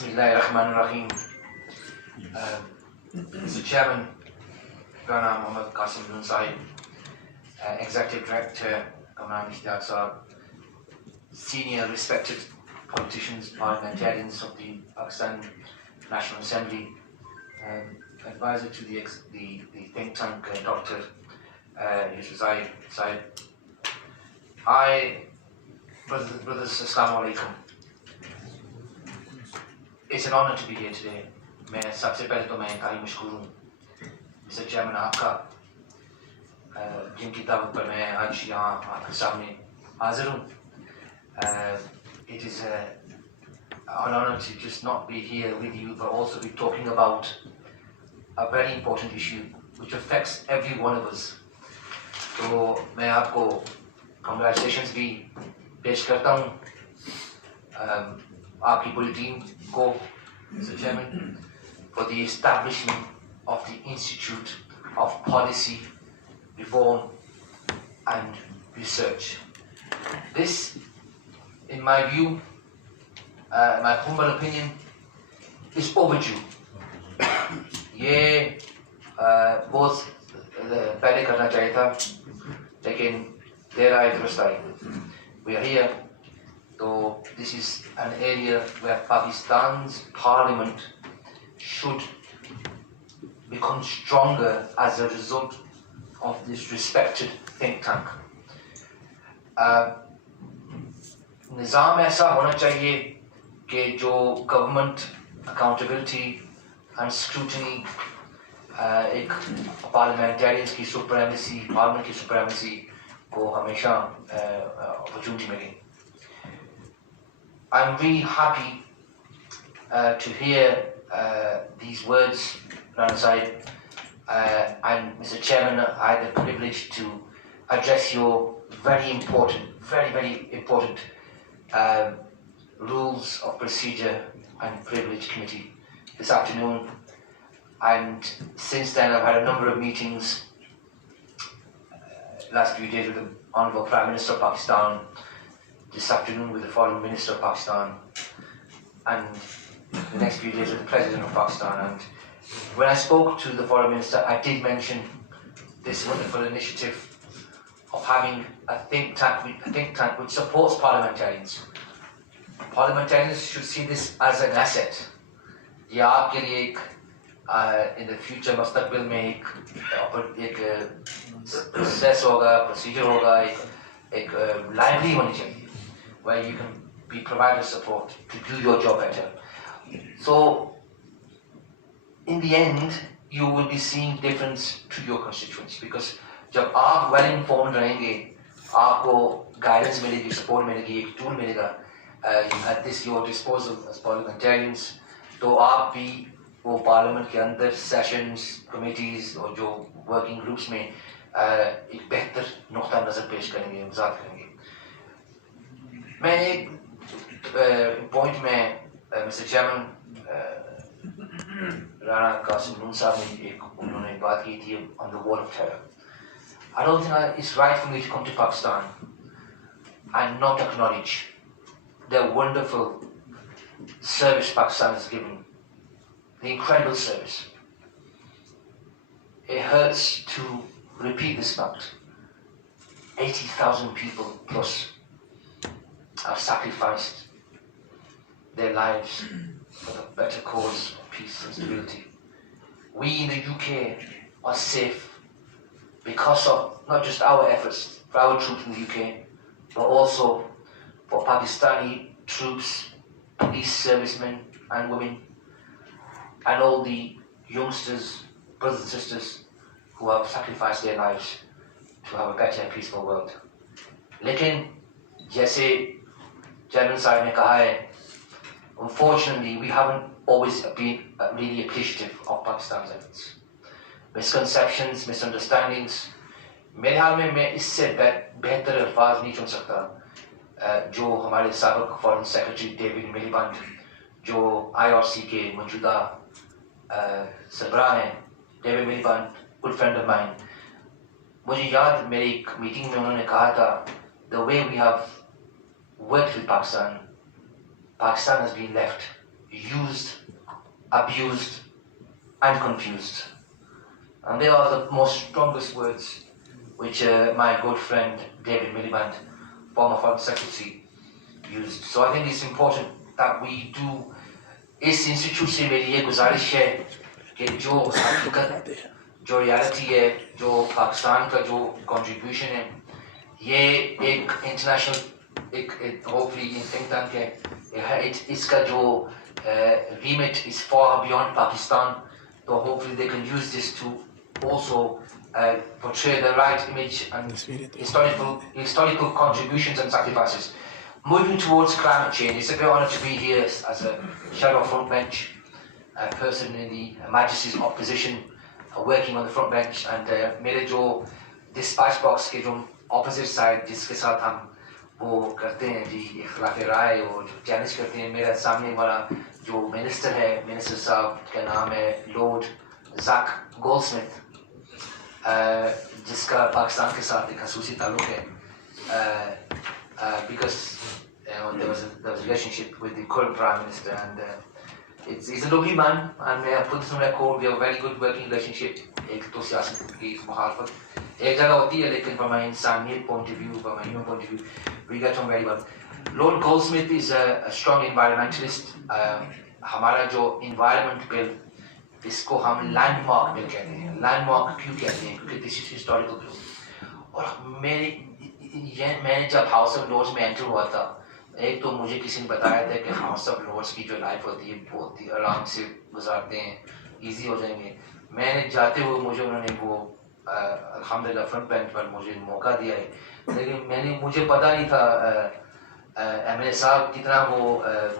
Bismillahirrahmanirrahim. Mr. Chairman, Rana Mohammad Qasim Noon Sahib, Executive Director, Kamran Ishtiyaq Sahab, senior respected politicians, parliamentarians of the Pakistan National Assembly, advisor to the think tank, Dr. Yusuf Sahib. Brothers, Assalamu Alaikum. It's an honor to be here today. मैं सबसे पहले तो मैं इंतहाई मशकूर हूँ mister chairman आपका जिनकी दावत पर मैं आज यहाँ आपके सामने हाजिर हूँ. It is an honor to just not be here with you but also be talking about a very important issue which affects every one of us. तो मैं आपको congratulations भी पेश करता हूँ आपकी पूरी टीम को, Mr. Chairman, for the establishment of the Institute of Policy, Reform and Research. This, in my view, my humble opinion, is overdue. ये बहुत पहले करना चाहिए था, लेकिन देर आए दुरुस्त आई. We are here. So this is an area where Pakistan's parliament should become stronger as a result of this respected think tank. निज़ाम ऐसा होना चाहिए कि जो government accountability and scrutiny, एक parliamentarians की supremacy, parliament की supremacy को hमेशा opportunity मिले. I'm really happy to hear these words, Rana Sahib, and Mr. Chairman, I had the privilege to address your very important rules of procedure and privilege committee this afternoon. And since then I've had a number of meetings last few days with the Honourable Prime Minister of Pakistan, this afternoon with the Foreign Minister of Pakistan, and the next few days with the President of Pakistan. And when I spoke to the Foreign Minister, I did mention this wonderful initiative of having a think tank which supports parliamentarians. Parliamentarians should see this as an asset. ये आपके लिए एक in the future मस्तकबिल में एक process होगा, procedure होगा, एक library होनी चाहिए where you can be provided support to do your job better. So, in the end, you will be seeing difference to your constituents because जब आप well informed रहेंगे, आपको guidance मिलेगी, support मिलेगी, एक tool मिलेगा, you have this your disposal as parliamentarians, तो आप भी वो parliament के अंदर sessions, committees और जो working groups में एक बेहतर नुक्ता नजर पेश करेंगे, वज़ाहत करेंगे. मैं एक पॉइंट में मिस्टर चेयरमैन राणा कासिम नून साहब ने उन्होंने बात की थी on the wall of terror. I don't think it's right for me to come to Pakistan and not acknowledge the wonderful service Pakistan has given, the incredible service. It hurts to repeat this fact. 80,000 people plus have sacrificed their lives for the better cause of peace and stability. We in the UK are safe because of not just our efforts for our troops in the UK, but also for Pakistani troops, police servicemen and women, and all the youngsters, brothers and sisters who have sacrificed their lives to have a better and peaceful world. लेकिन जैसे Chairman Sahib ने कहा है, unfortunately we haven't always been really appreciative of Pakistan's efforts. Misconceptions, misunderstandings. मेरे ख्याल में मैं इससे बेहतर अल्फाज नहीं चुन सकता जो हमारे साबिक फॉरेन सेक्रेटरी डेविड मिलीबंड, जो IRC के मौजूदा सरबराह हैं, David मिलीबंड, good friend of mine. मुझे याद मेरी एक मीटिंग में उन्होंने कहा था, the way we have worked with Pakistan has been left used, abused, and confused. And they are the most strongest words which my good friend David Miliband, former Foreign Secretary, used. So I think it's important that we do. इस institute से मेरी ये गुजारिश है कि जो हकीकत, जो रियलिटी है, जो पाकिस्तान का जो कंट्रीब्यूशन है, ये एक इंटरनेशनल एक होपफुली थिंक टैंक है, इसका जो remit is far beyond Pakistan, so hopefully they can use this to also portray the right image and historical contributions and sacrifices. Moving towards climate change, it's a great honour to be here as a shadow front bench person in the Majesty's opposition, working on the front bench, and मेरे जो dispatch box के जो opposite side जिसके साथ हम वो करते हैं जी इख्तिलाफ राय और चैलेंज करते हैं, मेरा सामने वाला जो मिनिस्टर है, मिनिस्टर साहब का नाम है लॉर्ड ज़ैक गोल्डस्मिथ, जिसका पाकिस्तान के साथ एक खसूसी ताल्लुक है, because there was a relationship with the current Prime Minister, and he's a lovely man, and I put this on record, we have a very good working relationship. एक तो सियासत की मुखालफत एक जगह होती है, लेकिन from an इंसानियत point of view, from a human point of view, we get on very well. Lord Goldsmith is a strong environmentalist. हमारा जो environment bill, इसको हम landmark bill कहते हैं. Landmark क्यों कहते हैं? क्योंकि this is historical bill. और मैंने जब हाउस ऑफ लॉर्ड्स में एंटर हुआ था, एक तो मुझे किसी ने बताया था कि हाउस ऑफ लॉर्ड्स की जो लाइफ होती है बहुत ही आराम से गुजारते हैं, इजी हो जाएंगे. मैंने जाते हुए मुझे उन्होंने वो अल्हम्दुलिल्लाह फ्रंट बेंच पर मुझे मौका दिया है, लेकिन मुझे पता नहीं था एमएलए साहब कितना वो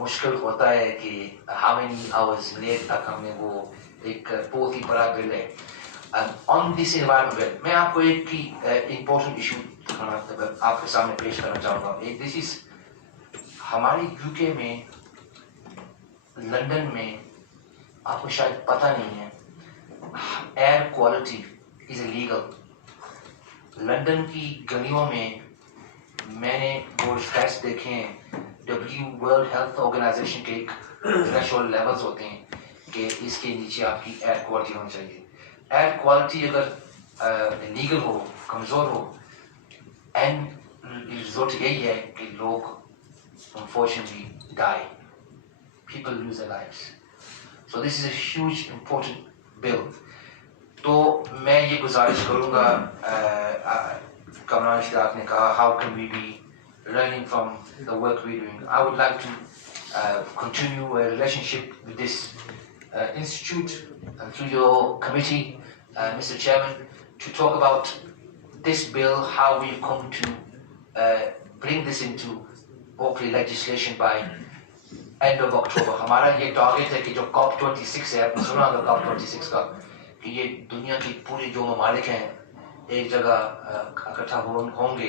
मुश्किल होता है कि हाउ मेनी आवर्स लेट तक हमने वो एक बहुत ही बड़ा बिल है ऑन दिस एनवायरनमेंट. मैं आपको एक की इम्पोर्टेंट इशू आपके सामने पेश करना चाहूँगा. एक दिस इज हमारी यूके में, लंदन में, आपको शायद पता नहीं है, air quality is illegal. London की गलियों में मैंने वो टेस्ट देखे हैं, वर्ल्ड हेल्थ ऑर्गेनाइजेशन के एक थ्रेशोल्ड लेवल्स होते हैं कि इसके नीचे आपकी एयर क्वालिटी होनी चाहिए. एयर क्वालिटी अगर लीगल हो, कमज़ोर हो, एंड रिजल्ट यही है कि लोग unfortunately die, people lose their lives. So this is a huge important bill. तो मैं ये गुजारिश करूँगा, कमरान इश्तियाक ने कहा how can we be learning from the work we're doing. I would like to continue a relationship with this institute and through your committee, Mr. Chairman, to talk about this bill, how we've come to bring this into hopefully legislation by end of October. हमारा ये target है कि जो COP26 है, आपने सुना होगा COP26 का, कि ये दुनिया की पूरी जो ममालिक हैं एक जगह इकट्ठा होंगे.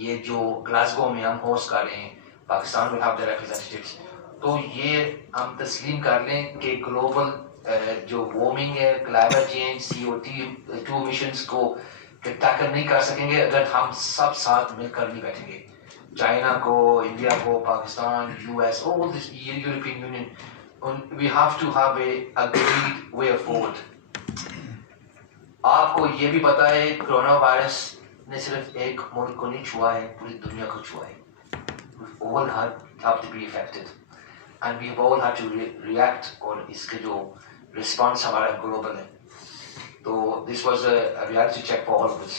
ये जो ग्लासगो में हम होस्ट कर रहे हैं, Pakistan will have their representatives. तो ये हम तस्लीम कर लें कि ग्लोबल जो वार्मिंग है, क्लाइमेट चेंज, CO2 emissions को टैकल नहीं कर सकेंगे अगर हम सब साथ मिलकर नहीं बैठेंगे. China को, India को, Pakistan, US, all this European Union, we have to have a agreed way forward. आपको ये भी पता है कोरोना वायरस ने सिर्फ एक मुल्क को नहीं छुआ है, पूरी दुनिया को छुआ है. We all have to be affected, and we have all had to react. और इसके जो response हमारा global है. तो this was a reality check for all of us.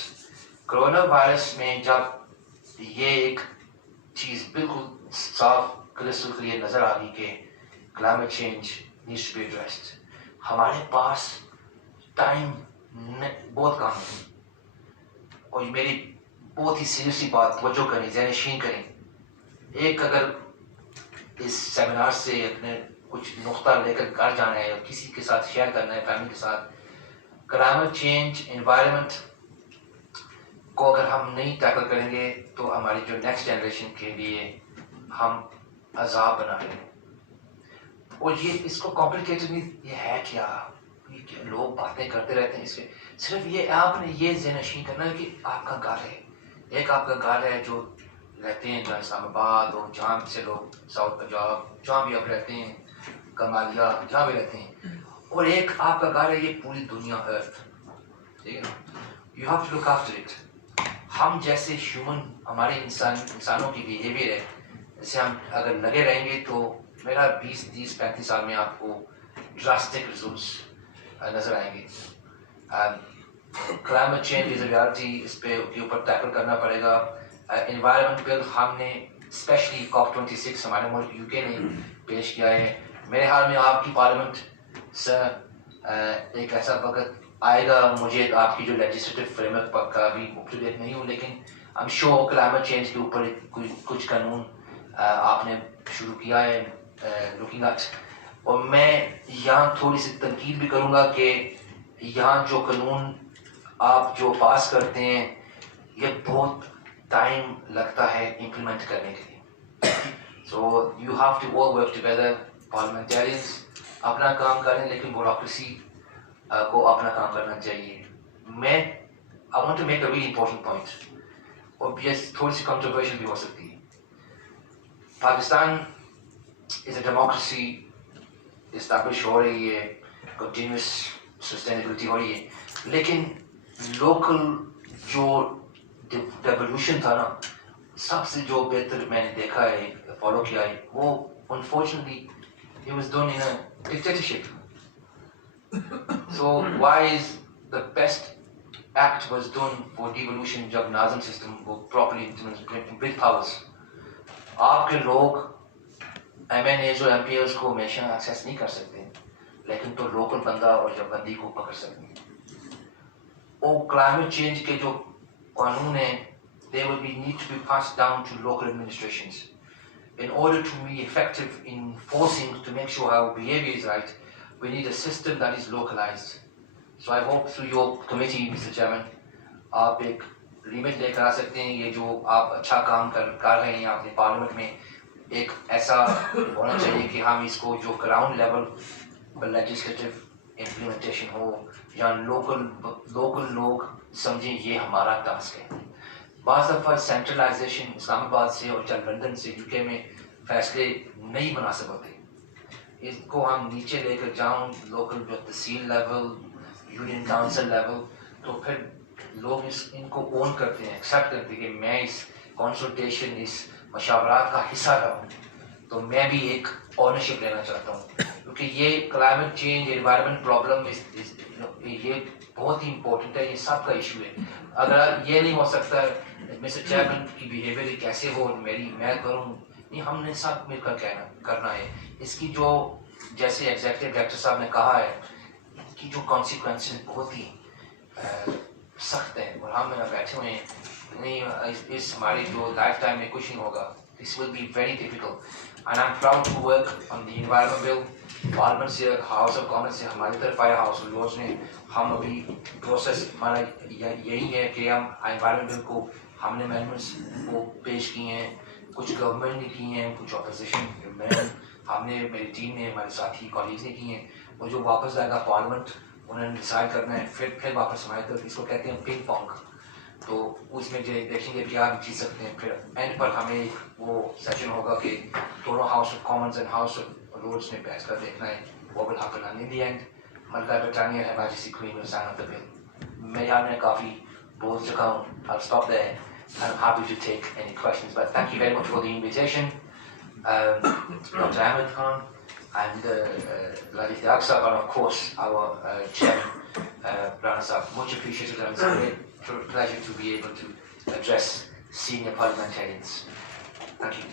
Corona virus में जब ये एक चीज़ बिल्कुल साफ क्रिस्टल क्लियर नज़र आ गई कि climate change needs to be addressed, हमारे पास टाइम बहुत कम है. और मेरी बहुत ही सीरियसली बात तवज्जो करें, ज़हनशीन करें. एक अगर इस सेमिनार से अपने कुछ नुक्ता लेकर घर जाना है और किसी के साथ शेयर करना है, फैमिली के साथ, क्लाइमेट चेंज, एनवायरनमेंट को अगर हम नहीं टैकल करेंगे तो हमारी जो नेक्स्ट जनरेशन के लिए हम अजाब बना रहे हैं. और ये इसको कॉम्प्लिकेटेड नहीं, ये है क्या, ये लोग बातें करते रहते हैं इसके. सिर्फ ये आपने ये ज़हनशीन करना है कि आपका घर है, एक आपका घर है जो रहते हैं जहाँ इस्लामाबाद और जहाँ से लोग साउथ पंजाब, जहाँ भी आप रहते हैं, कमालिया जहाँ भी रहते हैं, और एक आपका घर है ये पूरी दुनिया अर्थ, ठीक है ना, you have to look after it. हम जैसे ह्यूमन, हमारे इंसानों की बिहेवियर है, जैसे हम अगर लगे रहेंगे तो मेरा 20, 30, 35 साल में आपको ड्रास्टिक रिजल्ट्स नजर आएंगे। Climate change is a reality, इस पे के ऊपर टैकल करना पड़ेगा। एनवायरनमेंट बिल हमने स्पेशली COP26 हमारे मुल्क यूके ने पेश किया है। मेरे ख्याल में आपकी पार्लियामेंट सर एक ऐसा वक्त आएगा, मुझे आपकी जो लेजिस्लेटिव फ्रेमवर्क का भी अप टू डेट नहीं हूँ, लेकिन I am sure climate change के ऊपर कुछ कानून आपने शुरू किया है लुकिंग एट। और मैं यहाँ थोड़ी सी तनकीद भी करूँगा कि यहाँ जो कानून आप जो पास करते हैं ये बहुत टाइम लगता है इम्प्लीमेंट करने के लिए। So you have to all work together, parliamentarians अपना काम करें लेकिन ब्यूरोक्रेसी को अपना काम करना चाहिए। मैं I want to make a really important point, और ये थोड़ी सी कंट्रोवर्शियल भी हो सकती है। Pakistan is a democracy, establish हो रही है, कंटिन्यूस सस्टेनेबिलिटी हो रही है, लेकिन लोकल जो डेवोल्यूशन था ना, सबसे जो बेहतर मैंने देखा है, फॉलो किया है, वो unfortunately it was done in a dictatorship. So why is the best act was done for devolution जब नाज़म सिस्टम को properly implemented with powers? आपके लोग MNAs और MPs को हमेशा एक्सेस नहीं कर सकते, लेकिन तो लोकल बंदा और जब बंदी को पकड़ सकते हैं। और क्लाइमेट चेंज के जो कानून हैं, they will be need to be passed down to local administrations. In order to be effective in forcing to make sure our behavior is right, we need a system that is localized. So I hope through your committee, Mr. Chairman, आप एक limit लेकर आ सकते हैं। ये जो आप अच्छा काम कर रहे हैं अपने पार्लियामेंट में, एक ऐसा होना चाहिए कि हम इसको जो ग्राउंड लेवल पर लेजिस्लेटिव इम्प्लीमेंटेशन हो, या लोकल लोग समझें ये हमारा टास्क है। बाज़ दफ़ा सेंट्रलाइजेशन इस्लामाबाद से और या लंदन से यूके में फैसले नहीं बना सकते, इसको हम नीचे लेकर जाऊँ लोकल जो तहसील लेवल, यूनियन काउंसिल लेवल, तो फिर लोग इनको ओन करते हैं, एक्सेप्ट करते हैं कि मैं इस कंसल्टेशन, इस मशावरात का हिस्सा रहूँ, तो मैं भी एक ऑनरशिप लेना चाहता हूँ, क्योंकि ये क्लाइमेट चेंज, एनवायरनमेंट प्रॉब्लम ये बहुत ही इम्पोर्टेंट है, ये सबका इशू है। अगर ये नहीं हो सकता मिस्टर चेयरमैन की बिहेवियर कैसे हो, मैं करूँ नहीं, हमने सब मिलकर करना है। इसकी जो जैसे एग्जीक्यूटिव डायरेक्टर साहब ने कहा है कि जो कॉन्सिक्वेंसेस बहुत ही सख्त हैं, और हम बैठे हुए हैं, नहीं इस हमारी जो लाइफ टाइम में कुछ नहीं होगा, this will be very difficult. And I am proud to work on the environment bill. Parliament से, हाउस ऑफ कॉमन्स से हमारी तरफ आया, हाउस ऑफ लॉर्ड्स ने, हम अभी प्रोसेस हमारा यही है कि हम एनवायरनमेंट बिल को हमने अमेंडमेंट्स को पेश किए हैं, कुछ गवर्नमेंट ने किए हैं, कुछ अपोजिशन में हमने, मेरी टीम ने, हमारे साथी कॉलीग्स ने किए हैं, और जो वापस आएगा पार्लियामेंट उन्होंने डिसाइड करना है, फिर वापस हमारी तरफ, इसको कहते हैं पिंग पोंग। तो उसमें जो देखेंगे क्या हम जीत सकते हैं, फिर एंड पर हमें वो सेशन होगा कि दोनों House of Commons and House of Lords में बैठ कर देखना है what will happen, and in the end मलका ब्रिटानिया है Majesty Queen will sign up the bill। मैं यहाँ में काफ़ी बोल चुका हूँ, I'll stop there and I'm happy to take any questions, but thank you very much for the invitation, Dr. Ahmed Khan and Latif Aksab, and of course our chairman Rana Saab. Much appreciated, and it's a great pleasure to be able to address senior parliamentarians. Thank you.